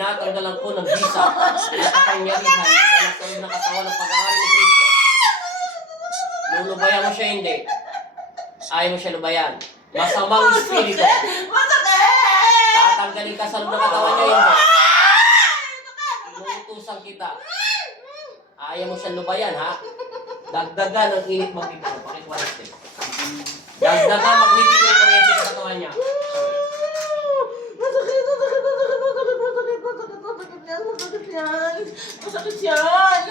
tinatanggalan ko ng bisa sa kapangyarihan na nasa loob ng katawan ng pag-aari ni Kristo. Lulubayan mo siya, hindi. Ayaw mo siya lubayan. Masamang espiritu. Tatanggalin ka sa loob ng katawan niya, hindi. Inuutusan kita. Ayaw mo siya lubayan, ha? Dagdagan ang init magnetiko. Pakikuwaste. Dagdagan magnetiko yung kuryente sa katawan niya. Masakit yan.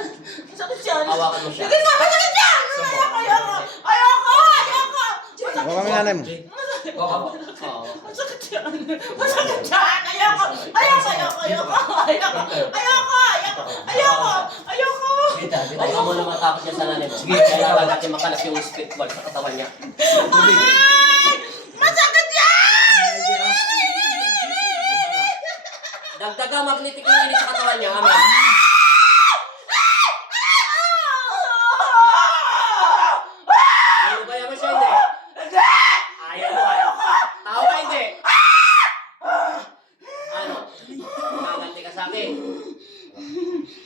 Masakit yan. Hawakan mo siya. Sige na, masakit yan. Ayoko. Huwag kami nanay mo. Masakit yan. Masakit yan. Ayoko. Huwag ka muna matakot niya sa nanay mo. Kailangan natin makalas yung spiritual sa katawan niya. Masakit yan. Dagdagan magnetiko yung init sa katawan niya. Amen. Lulubayan mo siya, hindi. Ayaw mo. Tao ka, hindi. Ano? Maganti ka sa akin.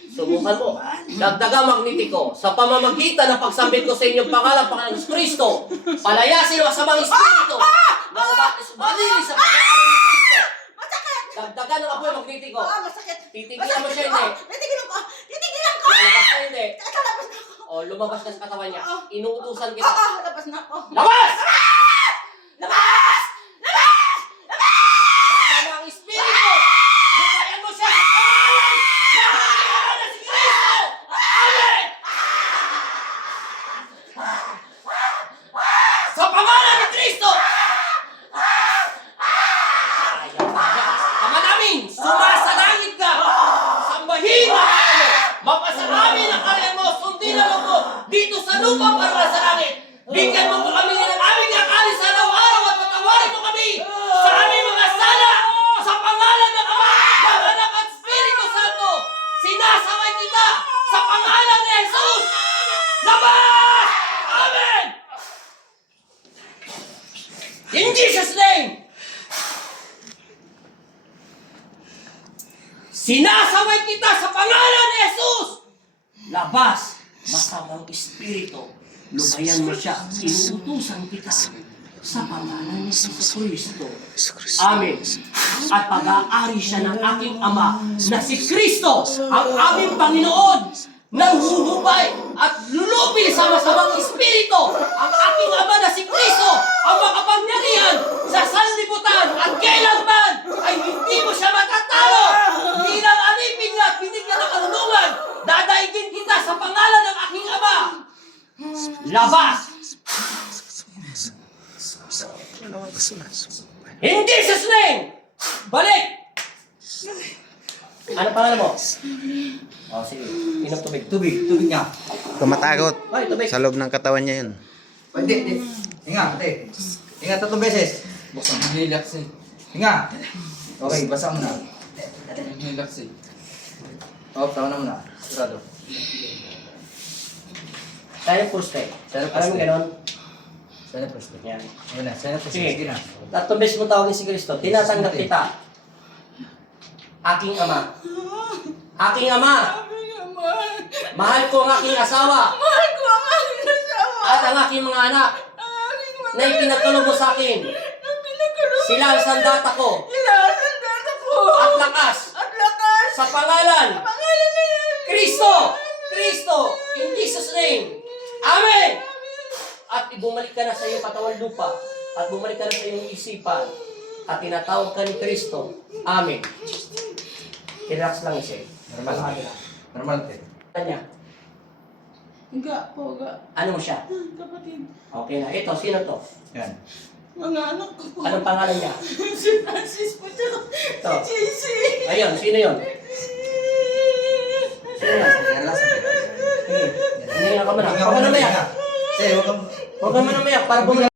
Subukan mo. Dagdagan magnetiko sa pamamagitan ng pagsambit ko sa inyong pangalan, Panginoong Kristo. Palayasin ang masamang espiritu na umalis sa pagkakaroon ni Kristo. Dagdagan ng apoy magnetiko. Masakit. Titigilan mo siya, hindi. Titigilan ko. Lumabas ka, hindi. Labas na ako. O, lumabas ka sa katawan niya. Inuutusan kita. Labas na ako. Labas! Labas! Masamang espiritu! Lubayan mo siya sa pangalan! Nakakilala na si Kristo! Amen! Sa pangalan ni Kristo! Ayaw na siya. Ama namin, sumasalangit ka! Sambahin ang kaya mo! Mapasalamin ang kaya mo! Sundin ang mo dito sa lupa para sa langit! Bigyan mo kami ng aming nakalis sa araw-araw at patawarin mo kami sa aming mga sala sa pangalan ng Ama, ng Anak at Espiritu Santo. Sinasaway kita sa pangalan ni Jesus. Labas! Amen! In Jesus' name! Sinasaway kita sa pangalan ni Jesus. Labas! Masamang espiritu. Lubayan mo siya. Inuutusan kita sa pangalan ni Kristo. Amen. At pag-aari siya ng aking Ama na si Kristo, ang aming Panginoon, nang huhubay at lulupi sa masamang espiritu. Ang aking Ama na si Kristo, ang makapangyarihan sa sanlibutan at kailanman ay hindi mo siya matatalo. Bilang alipin at binigyan ng karunungan, dadaigin kita sa pangalan ng aking Ama. Labas! In Jesus' name! Balik! Ano pangalan mo? Oh, sige. Inom tubig. Tubig niya. Kumatakot. Ay, tubig. Sa loob ng katawan niya yun. Hindi. Hinga, ate. Hinga 3 beses. Buksan mo relax eh. Hinga. Okay, basa mo na. Relax eh. Oh, tawa na muna. Sigurado. Tayo poste. Tayo Alam mo poste. ganon? Sana poste. Yan. Ayun na, sana poste. Sige. Sige na. Tatlong beses mo tawagin si Kristo. Tinatanggap kita. Aking Ama. Aking Ama. Mahal ko ang aking asawa. At ang aking mga anak. Na ipinagkaloob mo sa akin. Sila ang sandata ko. At lakas. Sa pangalan. Kristo. In Jesus' name. Amen. At bumalik ka na sa iyong katawan lupa. At bumalik ka na sa iyong isipan. At tinatawag ka ni Kristo. Amen. Relax lang siya. Normal. Normal, ate. Ano niya? Higa. Ano mo siya? Kapatid. Okay na. Ito, sino to? Yan. Mga anak ko po. Anong pangalan niya? Si Francis po siya. Ito. Si JC. Ayun, sino yun? Sino yan? Yan lang sa Sige. Hindi na ka muna. Hinga Huwag ka na muna, mayak. hinga. Sige, huwag kang... Huwag ka na mayak. Para bumalik.